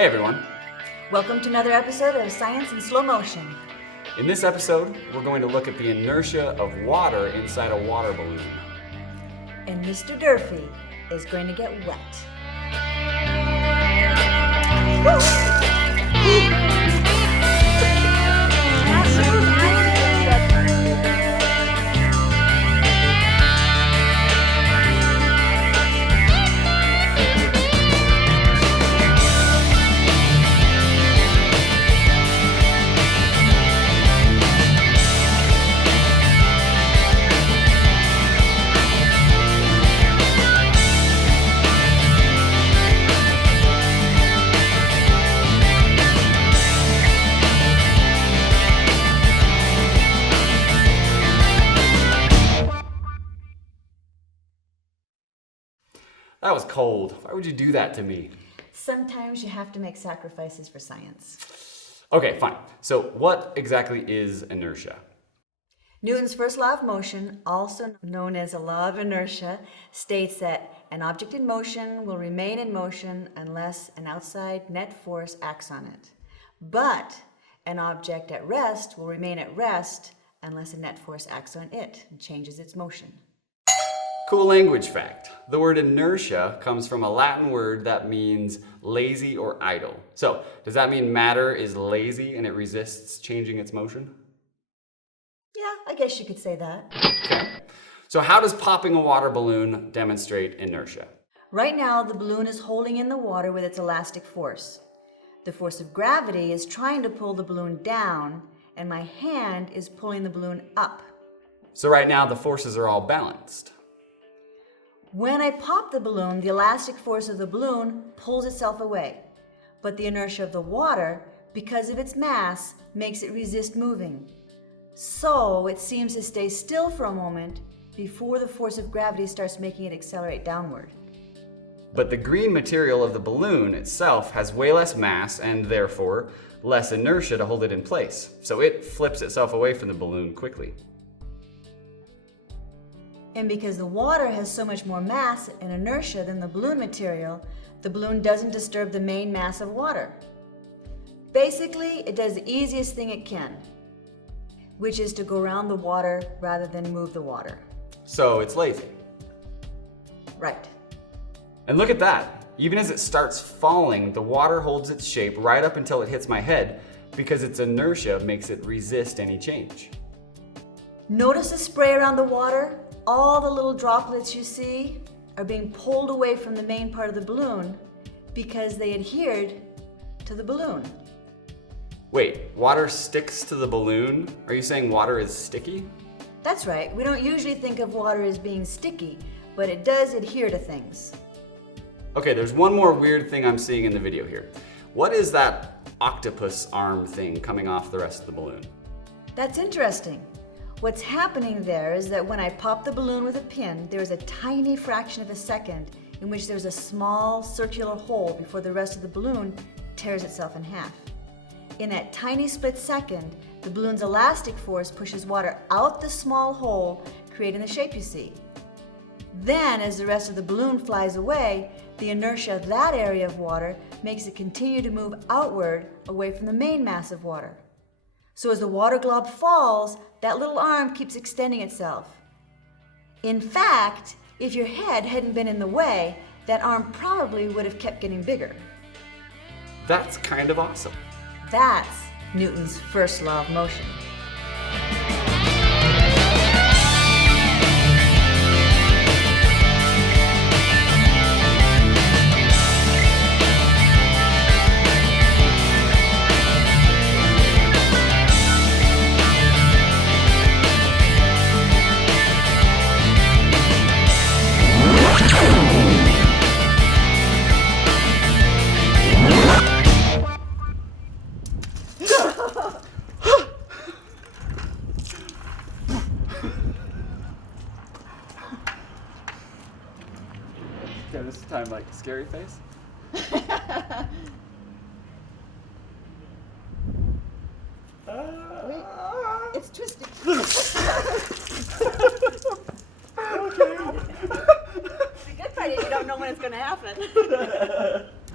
Hey everyone. Welcome to another episode of Science in Slow Motion. In this episode, we're going to look at the inertia of water inside a water balloon. And Mr. Durfee is going to get wet. That was cold. Why would you do that to me? Sometimes you have to make sacrifices for science. Okay, fine. So what exactly is inertia? Newton's first law of motion, also known as the law of inertia, states that an object in motion will remain in motion unless an outside net force acts on it. But an object at rest will remain at rest unless a net force acts on it and changes its motion. Cool language fact. The word inertia comes from a Latin word that means lazy or idle. So, does that mean matter is lazy and it resists changing its motion? Yeah, I guess you could say that. Okay. So how does popping a water balloon demonstrate inertia? Right now, the balloon is holding in the water with its elastic force. The force of gravity is trying to pull the balloon down, and my hand is pulling the balloon up. So right now the forces are all balanced. When I pop the balloon, the elastic force of the balloon pulls itself away. But the inertia of the water, because of its mass, makes it resist moving. So it seems to stay still for a moment before the force of gravity starts making it accelerate downward. But the green material of the balloon itself has way less mass and therefore less inertia to hold it in place. So it flips itself away from the balloon quickly. And because the water has so much more mass and inertia than the balloon material, the balloon doesn't disturb the main mass of water. Basically, it does the easiest thing it can, which is to go around the water rather than move the water. So it's lazy. Right. And look at that. Even as it starts falling, the water holds its shape right up until it hits my head because its inertia makes it resist any change. Notice the spray around the water? All the little droplets you see are being pulled away from the main part of the balloon because they adhered to the balloon. Wait, water sticks to the balloon? Are you saying water is sticky? That's right. We don't usually think of water as being sticky, but it does adhere to things. Okay, there's one more weird thing I'm seeing in the video here. What is that octopus arm thing coming off the rest of the balloon? That's interesting. What's happening there is that when I pop the balloon with a pin, there's a tiny fraction of a second in which there's a small circular hole before the rest of the balloon tears itself in half. In that tiny split second, the balloon's elastic force pushes water out the small hole, creating the shape you see. Then, as the rest of the balloon flies away, the inertia of that area of water makes it continue to move outward away from the main mass of water. So as the water glob falls, that little arm keeps extending itself. In fact, if your head hadn't been in the way, that arm probably would have kept getting bigger. That's kind of awesome. That's Newton's first law of motion. Okay, this time like scary face. Wait, it's twisting. Okay. The good part is you don't know when it's going to happen.